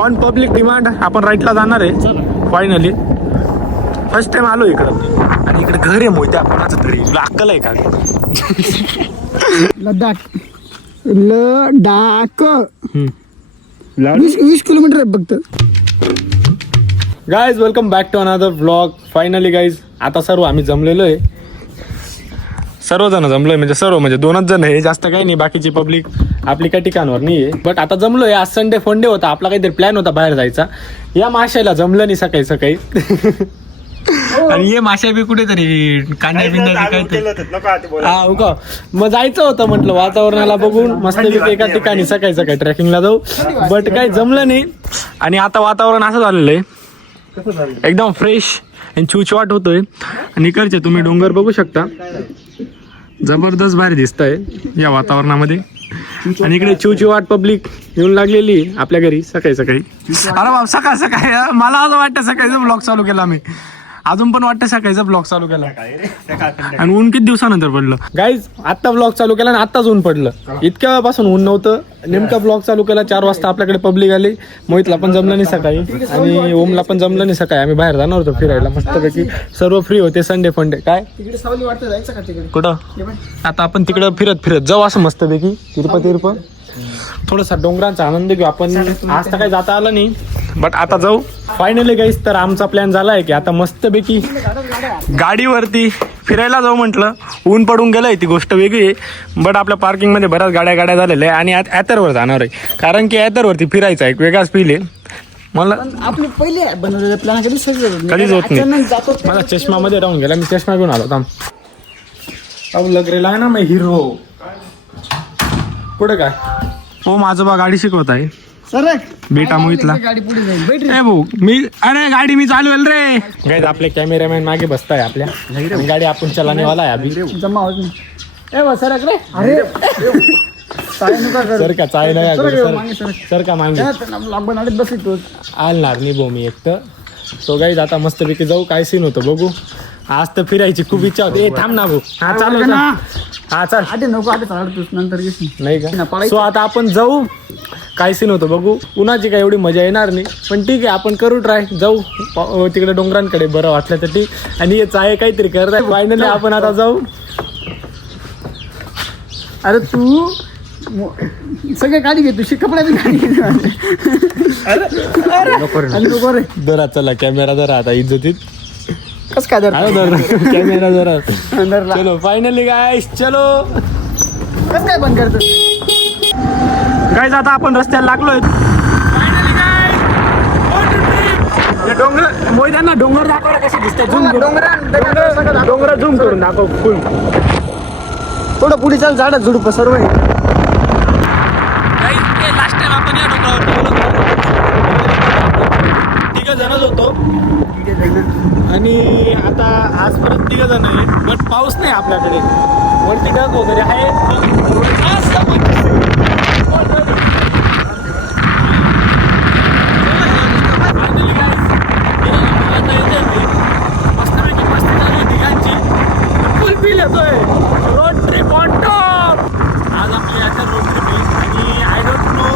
On public demand आपण राईटला जाणार आहे फायनली. फर्स्ट टाइम आलो इकडं आणि इकडे घर आहे मोठ्या कोणाचं तरी. तुला अक्कल आहे का? लडाख 20 किलोमीटर आहे फक्त. Guys welcome back to another vlog. Finally guys आता सर्व आम्ही जमलेलो आहे. सर्वजण जमलोय म्हणजे सर्व म्हणजे 2च जण आहे, जास्त काही नाही. बाकीची पब्लिक आपली काही ठिकाणवर नाही आहे. बट आता जमलोय. आज संडे फंडे होता, आपला काहीतरी प्लॅन होता बाहेर जायचा. या माशाला जमलं नाही सकाळी सकाळी. आणि हे माशा बी कुठेतरी कांद्या बिंद्या मग जायचं होतं म्हटलं वातावरणाला बघून मस्त एका ठिकाणी सकाळी सकाळी ट्रेकिंगला जाऊ. बट काही जमलं नाही. आणि आता वातावरण असं झालेलं आहे एकदम फ्रेश आणि छुछवाट होतोय. आणि इकडचे तुम्ही डोंगर बघू शकता, जबरदस्त भारी दिसत आहे या वातावरणामध्ये. आणि इकडे चिवचिवाट पब्लिक येऊन लागलेली आपल्या घरी सकाळी सकाळी. अरे बाबा सकाळ सकाळी मला असं वाटतं सकाळीचा ब्लॉग चालू केला मी. अजून पण वाटतं सकाळीचा ब्लॉग चालू केला आणि ऊन किती दिवसानंतर पडलं. गाईज आत्ता ब्लॉग चालू केला आणि आत्ताच ऊन पडलं. इतक्या वेळापासून ऊन नव्हतं. नेमका ब्लॉग चालू केला 4 वाजता आपल्याकडे पब्लिक आली. मोहितला पण जमलं नाही सकाळी आणि ओमला पण जमलं नाही सकाळी. आम्ही बाहेर जाणार होतो फिरायला मस्तपैकी. सर्व फ्री होते संडे फंडे. काय तिकडे सावली वाटतं जायचं का तिकडे? कुठं आता आपण तिकडं फिरत फिरत जाऊ असं मस्तपैकी. तिरप थोडासा डोंगरांचा आनंद घेऊ आपण. आज तर काही जाता आलं नाही बट आता जाऊ फायनली गाईस. तर आमचा प्लॅन झाला आहे की आता मस्तपैकी गाडीवरती फिरायला जाऊ म्हटलं. ऊन पडून गेलंय ती गोष्ट वेगळी आहे. बट आपल्या पार्किंगमध्ये बऱ्याच गाड्या झालेल्या आहे आणि ॲथरवर जाणार आहे. कारण की ॲथरवरती फिरायचा एक वेगळाच फील आहे मला. आपले पहिले बनवलेले प्लॅन कधीच होत नाही. मला चष्मामध्ये राहून गेला. मी चष्मा घेऊन आलो थांब. अब लग रेला आहे ना मी हिरो. पुढे काय हो माझं बा गाडी शिकवत आहे बेटा मोहितला. गाडी पुढे जाईल. ए भाऊ मी अरे गाडी मी चालवेल रे. गाईज आपले कॅमेरामॅन मागे बसताय आपल्या. गाडी आपण चलानेवाला आहे अभि. जमा होत नाही. ए बा सरक रे. अरे सर का चाय नाही सर का मागे लांबून आडत बसली आलणार नाही भाऊ मी एकटं. सो गाईज आता मस्तपैकी जाऊ. काय सीन होतं बघू. आज तर फिरायची खूप इच्छा होती. थांब ना भाऊ. हा चालू ना. हा चाल. आधी नको आधी चालतोस नंतर नाही का. सो आता आपण जाऊ. काय सीन होतं बघू. उन्हाची काय एवढी मजा येणार नाही पण ठीक आहे आपण करू ट्राय. जाऊ तिकडे डोंगरांकडे बरं वाटलं तर ठीक. आणि हे चाय काहीतरी करताय. फायनली आपण आता जाऊ. अरे तू सगळे गाडी घेतो कपड्याची गाडी घेतो. जरा चला कॅमेरा जरा आता इज्जतीत कस काय कॅमेरा जरा चलो फायनली गाईस चलो. कस काय बंद करतो गाईस आता आपण रस्त्याला लागलोय. डोंगर मोयदांना डोंगर दाखवला कसे दिसते. डोंगर झूम करून दाखव फुल. थोडं पुढे चाल झाड झुडप सर्व लास्ट टाइम आपण या डोंगरावरती तिघ जणच होतो आणि आता आज परत 3 जण आहे. बट पाऊस नाही आपल्याकडे. वरती ढग वगैरे आहे. फुल फील येतोय. Road trip on top. आज आपली आता रोड ट्रिप आहे आणि आय डोंट नो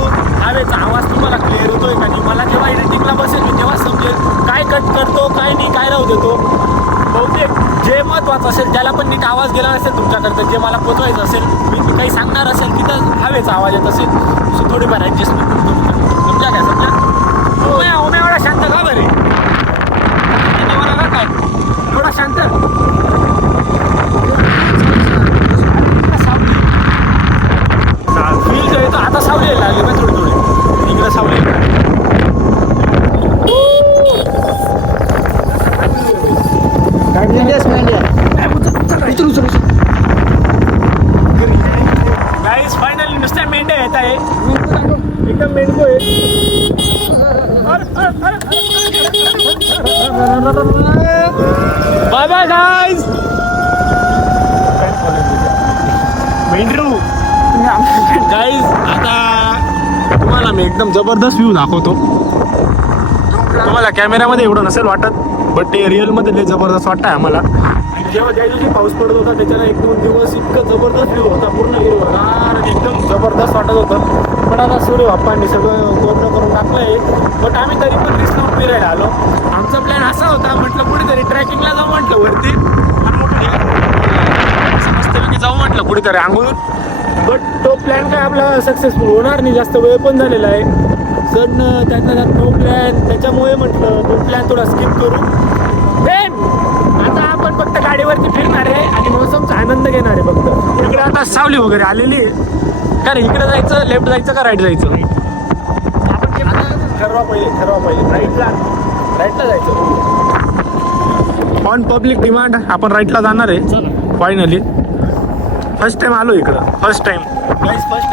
हवेचा आवाज तुम्हाला क्लिअर होतोय का नाही. मला जेव्हा एडिटिंगला बसेल मी तेव्हा समजेल काय कट करतो काय नाही काय राहू देतो. बहुतेक जे महत्त्वाचं असेल ज्याला पण नीट आवाज गेला नसेल तुमच्याकडचं जे मला पोचवायचं असेल मी काही सांगणार असेल तिथं हवेचा आवाज येत असेल सो थोडीफार ॲडजस्टमेंट करतो. समजा काय समजा. ओमे एवढा शांत का बरे. मला का काय एवढा शांत. फील येतो आता. सावली लागली मग थोडी इकडे सावली. गाईस फायनली नुसत्या मेंढ्या येत आहे. एकदम मेंढको आहे. बाय बाय गाईस. मेंढरू गाईज आता तुम्हाला मी एकदम जबरदस्त व्ह्यू दाखवतो. तुम्हाला कॅमेऱ्यामध्ये एवढं नसेल वाटत बट ते रिअलमध्ये लय जबरदस्त वाटतं आहे आम्हाला. जेव्हा ज्या दिवशी पाऊस पडत होता त्याच्याला 1-2 दिवस इतकं जबरदस्त व्ह्यू होता. पूर्ण हिरवगार एकदम जबरदस्त वाटत होतं. पण आता सूर्य बाप्पांनी सगळं कोरडं करून टाकलं आहे. बट आम्ही तरी पण रिस्क लावून फिरायला आलो. आमचा प्लॅन असा होता, म्हटलं कुठेतरी ट्रॅकिंगला जाऊ म्हटलं वरती आणि मस्तपैकी जाऊ म्हटलं कुठेतरी आंघोळून. बट तो प्लॅन काय आपला सक्सेसफुल होणार नाही, जास्त वेळ पण झालेला आहे. सण त्यातला त्यात तो प्लॅन, त्याच्यामुळे म्हटलं तो प्लॅन थोडा स्किप करू. देन आता आपण फक्त गाडीवरती फिरणार आहे आणि मौसमचा आनंद घेणार आहे फक्त. इकडे आता सावली वगैरे आलेली आहे. काय रे, इकडे जायचं, लेफ्ट जायचं का राईट जायचं? ठरवा पहिले राईटला जायचं. ऑन पब्लिक डिमांड आपण राईटला जाणार आहे फायनली. फर्स्ट टाइम आलो इकडं, फर्स्ट टाइम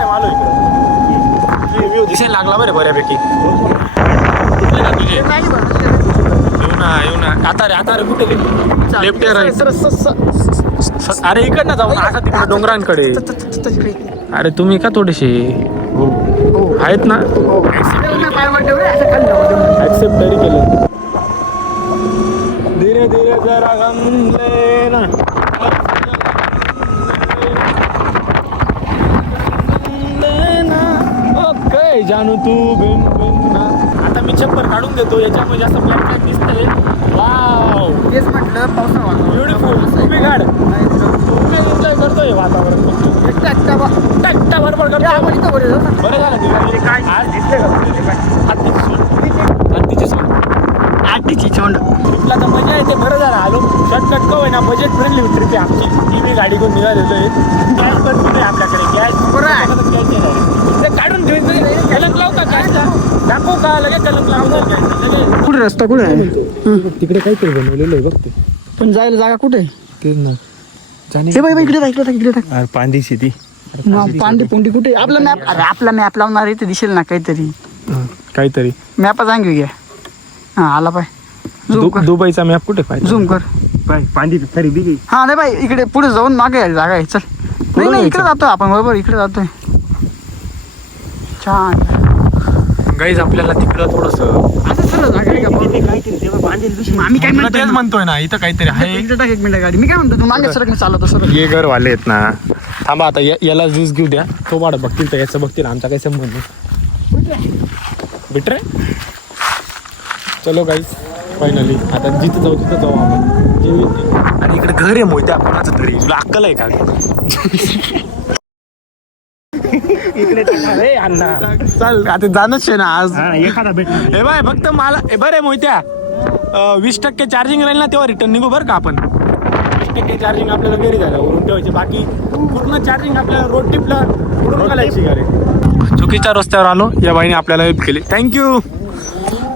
आलो इकडं. व्ह्यू दिसायला लागला बरं बऱ्यापैकी. कुठले का तुझे? येऊ ना आता रे कुठे लेफ्ट राईट? अरे इकडनं जाऊ ना, असा तिकडे डोंगरांकडे. अरे तुम्ही का थोडेसे आहेत ना, ऍक्सेप्ट तरी केलं. धीरे धीरे जरा गम लेना, ओके जानू तू बिन बिन ना. आता मी चप्पल काढून देतो, याच्यामुळे जास्त ब्लॅक दिसतंय. वाव, तेच म्हटलं पावसाळा ब्युटिफुल. तुम्ही गाड तुम्ही एन्जॉय करतोय वातावरण. टक्का बरोबर करतो. आपण इथं बरं जाऊ ना. बरं झालं की काय आज दिसले का हत्तीची सोंड. ट्रिपला तर मजा येते, बरं झालं आलो. शॉर्टकट का होईना, बजेट फ्रेंडली ट्रिप आहे आमची. मी गाडी घेऊन निघालेलो आहे. गॅस पण कुठे आपल्याकडे? गॅस काढून ठेवायचं. कलंक लावू का गॅसला? दाखवू का? लगेच कलंक लावून. कुठे रस्ता कुठे आहे? तिकडे काहीतरी बनवलेलं आहे बघ ते. पण जायला जागा कुठे? तेच ना. हे बाई इकडे टाक. पांदी सिटी. पांडी पुंडी कुठे? आपला मॅप, अरे आपला मॅप लावणार आहे ते दिसेल ना काहीतरी. मॅपच आणून घ्या. हा आला पाय. झूम कर. दुबईचा मॅप कुठे पाहिजे? झूम कर. पांदी खरी दिली. हा नाही बाई, इकडे पुढे जाऊन मागे यायला जागा आहे. चल. नाही इकडे जातोय आपण, बरोबर इकडे जातोय. छान. गाईज आपल्याला तिकडं थोडस असं सरळ जागा आहे का? आम्ही काय तेच म्हणतोय ना, इथं काहीतरी आहे. इकडे टाक 1 मिनिट गाडी. मी काय म्हणतो, तू मागे सरक, मी चालवतो सरळ. ये घरवाले आहेत ना. थांबा आता याला ज्यूस घेऊ द्या. तो वाढ बघतील तर याचं बघतील, आमचा काही संबंध नाही. बिट्रे चलो गाईज, फायनली आता जिथं जाऊ तिथं जाऊ आपण. जेवी आणि इकडे घर आहे मोठ्या कोणाचं तरी. तुला अक्कल आहे का? इकडे अण्णा चाल आता जाणच आहे ना आज. एखादा भेट हे बाय फक्त मला बरं आहे मोहित्या. 20% चार्जिंग राहील ना तेव्हा रिटर्न निघू बरं का आपण. 20% चार्जिंग आपल्याला घरी जायला उरून ठेवायची, बाकी पूर्ण चार्जिंग आपल्याला रोड ट्रिपला उडून घालायची घरी. चुकीच्या रस्त्यावर आलो, या बाईने आपल्याला हेल्प केली, थँक्यू.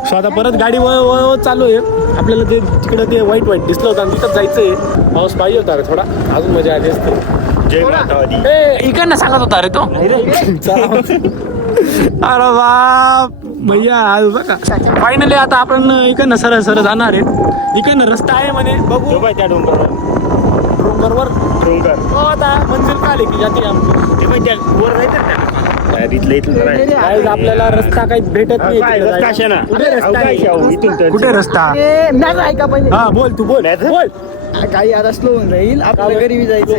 सो आता परत गाडी वळ चालू आहे. आपल्याला ते तिकडं ते वाईट दिसलं होतं आणि तिथं जायचं आहे. पाऊस पाहिजे होता रे थोडा, अजून मजा आली असते. इकडनं सांगत होता रे तो. अरे बाप भैया आज बघा फायनली आता आपण इकडनं सरळ जाणार आहे. इकडनं रस्ता आहे म्हणे, बघू त्या डोंगरवर आता मंजिल का आली की जाते आमची वर जायचं. आपल्याला रस्ता काही भेटत नाही. कुठे रस्ता? हा बोल, तू बोल. काही आता स्लो होऊन जाईल. आपल्याला घरी जायचं.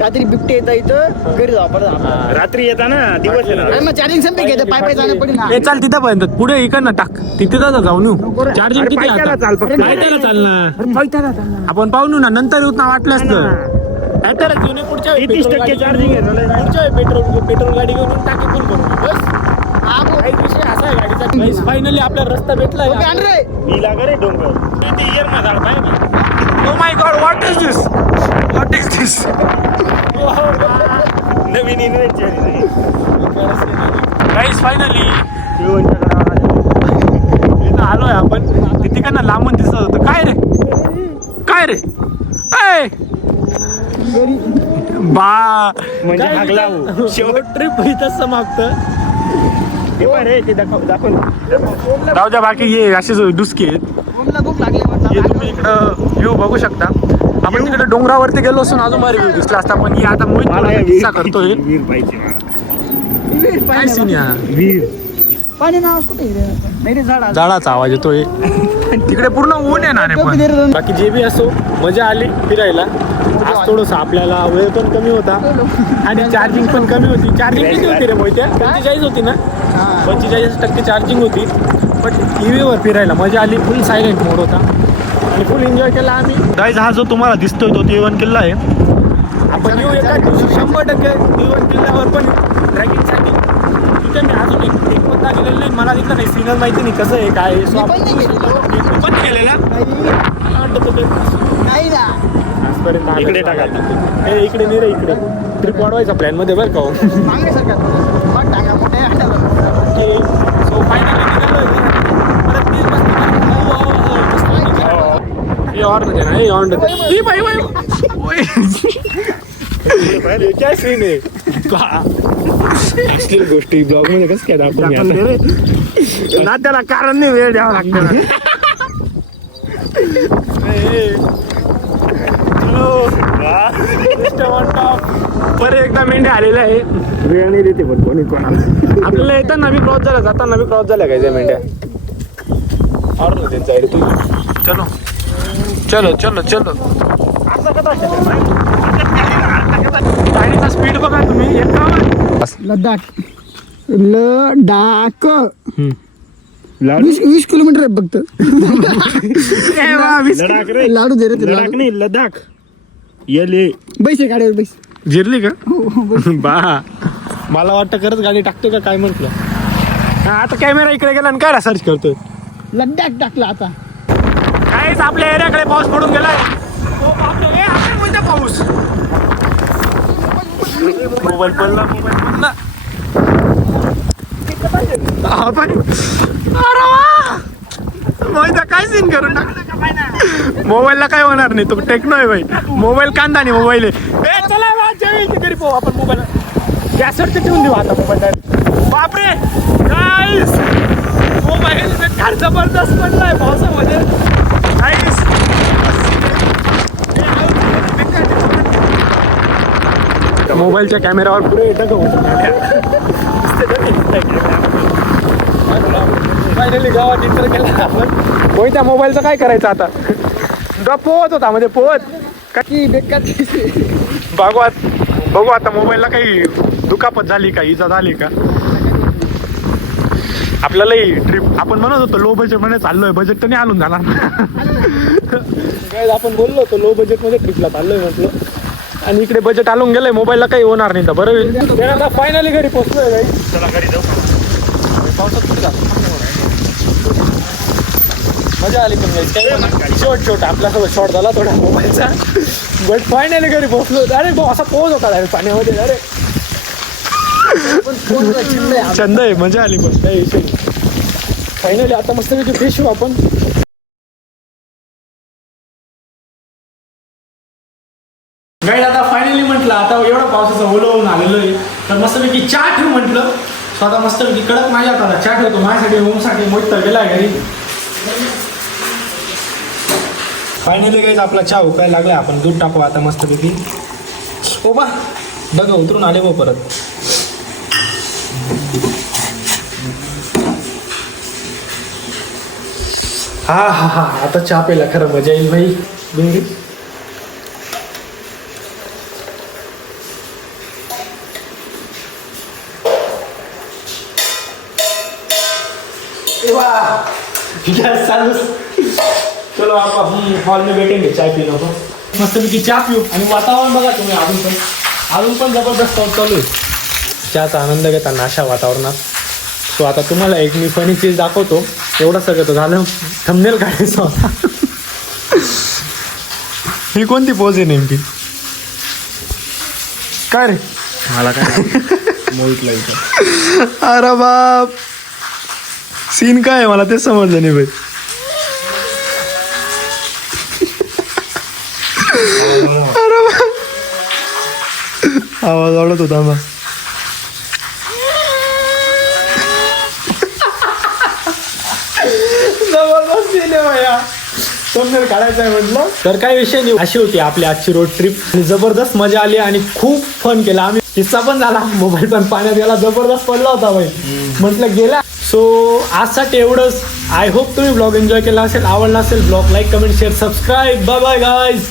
रात्री बिबटे येता इथं घरी जाऊ परत. रात्री येता ना, दिवस मग चार्जिंग संपली घ्यायचं, पाय जाणं पडेल ना. हे चाल तिथं पर्यंत पुढे इकडनं टाक. तिथे जाऊन येऊ. चार्जिंग किती आता? पायथ्याला चालणार. आपण पाहू ना, नंतर येऊ ना वाटलं असतं. पुढच्या 30% चार्जिंग आहे. पेट्रोल गाडी घेऊन टाकी फुल करू बस. विषय असा आहे गाडीचा. फायनली आपल्याला रस्ता भेटलाय. डोंगर Oh my God, what is this? What is this? Naveen invention. Guys, finally इथं आलोय आपण. तिकडनं लांबून दिसत होतं. काय रे ऐ बा म्हणजे हागला शेवट ट्रिप इथंच समाप्त. दाखव. राहू द्या, बाकी ये असेच डुसके आहेत. हे तुम्ही इकडं व्ह्यू बघू शकता. आपण तिकडे डोंगरावरती गेलो असून अजून भारी व्ह्यू दिसला असता, पण आता मोहित किस्सा करतोय. काय सीन या पाणी नाव कुठे? झाडाचा आवाज येतोय. तिकडे पूर्ण ऊन येणार आहे. पण बाकी जे बी असो, मजा आली फिरायला. आज थोडस आपल्याला वेळ पण कमी होता आणि चार्जिंग पण कमी होती. चार्जिंग किती होती रे मोहित्या? 45 होती ना? 45% चार्जिंग होती. बट टीव्हीवर फिरायला मजा आली. फुल सायलेंट मोड होता आणि फुल एन्जॉय केला आम्ही. गाईज हा जो तुम्हाला दिसतोय तो T1 किल्ला आहे. आपण येऊ एका दिवशी 100% T1 किल्ल्यावर पण ट्रॅकिंगसाठी. तिथे मी अजून एक मुद्दा गेलेला नाही. मला तिथलं काही सिग्नल माहिती नाही कसं आहे काय आहे. मी पण नाही गेलेलो. तू पण गेलेला मला वाटतं तो नाही ना. आजपर्यंत आलं. इकडे टाका. ए, इकडे नाही रे, इकडे ट्रिप वाढवायचा प्लॅन मध्ये बरं का हो. मागे सरकार मग टांगा मोठ्या हाताला. सो फायनली परत 30 ये और दे ना, ये और दे. ये भाई ओए ये क्या सीन आहे. ऍक्च्युअली गोष्टी ब्लॉग मध्ये कसं काय दाखवून ना त्याला कारण नाही वेळ द्यावा लागतो. बरं एकदा मेंढ्या आलेल्या आहे. वेळ नाही देते पण कोणी कोणाला. आपल्याला येताना बी क्रॉस झाला जाताना बी क्रॉस झाल्या काय त्या मेंढ्या. और त्यांचा आहे तू. चलो चलो चलो चलो. गाडीचा स्पीड बघा तुम्ही. लडाख 20 किलोमीटर आहे फक्त. लडाख रे. लाडू दे रे ते लडाख लाडू. नाही लडाख. ये बैसे गाडीवर बैस. जिरली का बा. मला वाटतं खरंच गाडी टाकतो का काय म्हटलं. आता कॅमेरा इकडे गेला आणि काय सर्च करतोय. लडाख टाकला आता. काहीच आपल्या एरियाकडे पाऊस पडून गेलाय. पाऊस मोबाईल पडला. काय सीन करून टाकलं. मोबाईलला काय होणार नाही. तो टेक्नो आहे भाई. मोबाईल कांदा नाही मोबाईल आहे. चला तरी पाहू आपण मोबाईल गॅसवरती ठेवून देऊ आता मोबाईल. बापरे गाईस मोबाईल बेकार जबरदस्त पडलाय पावसामध्ये. गाईस मोबाईलच्या कॅमेरावर पुढे फायनली गावात इंटर केला आपण. होय त्या मोबाईलचं काय करायचं आता. पोहत होता म्हणजे पोहत की बेकार. बघू आता मोबाईलला काही दुखापत झाली का इजा झाली का. आपल्याला ट्रिप आपण म्हणत होतो लो बजेट मध्ये चाललोय. बजेट तर नाही आणून जाणार ना. आपण बोललो होतो लो बजेट मध्ये ट्रिपला चाललोय म्हटलं आणि इकडे बजेट आणून गेलंय. मोबाईलला काही होणार नाही तर बरं होईल. आता फायनली घरी पोहोचलोय गाई. चला घरी जाऊ. मजा आली पण काही शॉर्ट आपल्यासोबत शॉर्ट झाला थोडा मोबाईलचा. बट फायनली घरी पोहोचलो. अरे भाऊ असा पोहोच होता अरे पाण्यामध्ये. अरे छंद आहे. मजा आली पण काही विषय नाही. फायनली आता मस्तपैकी फ्रेश होऊ आपण. गाईड आता फायनली म्हटलं आता एवढं पावसाचं ओलं होऊन आलेलो आहे तर मस्तपैकी चहा ठेवू म्हटलं. स्वतः मस्तपैकी कडक माझ्या आता चहा ठेवतो माझ्यासाठी होमसाठी. मोठ तर गेला घरी. फायनली गाईज आपला चहा उकायला लागलाय. आपण दूध टाकू आता मस्तपैकी. हो बा बघा उतरून आले हो परत. हा हा हा आता चहा प्यायला खरं मजा येईल भाई. बिंगी गॅस चालू. चलो आपण हॉल में बैठेंगे चाय पीने को. मस्तपैकी चहा पिऊ आणि वातावरण बघा तुम्ही. अजून पण जबरदस्त पाऊस चालू आहे. चहाचा आनंद घेताना अशा वातावरणात. सो आता तुम्हाला एक मी फनी चीज दाखवतो. एवढं सगळं तर झालं. थंबनेल काढायचं होता. ही कोणती पोज आहे नेमकी काय रे. मला काय मोहितला इथं. अरे बाप सीन काय आहे मला ते समजलं नाही भाई. अरे बाप आवाज वाढत होता मग. जबरदस्त सीन आहे भैया. समजेल काढायचं आहे म्हटलं तर काही विषय नाही. अशी होती आपली आजची रोड ट्रिप आणि जबरदस्त मजा आली आणि खूप फन केला आम्ही. किस्सा पण झाला. मोबाईल पण पाण्यात गेला. जबरदस्त पडला होता भाई. म्हटलं गेला. सो आजसाठी एवढंच. आय होप तुम्ही ब्लॉग एन्जॉय केला असेल. आवडला असेल blog like comment share subscribe. Bye bye guys.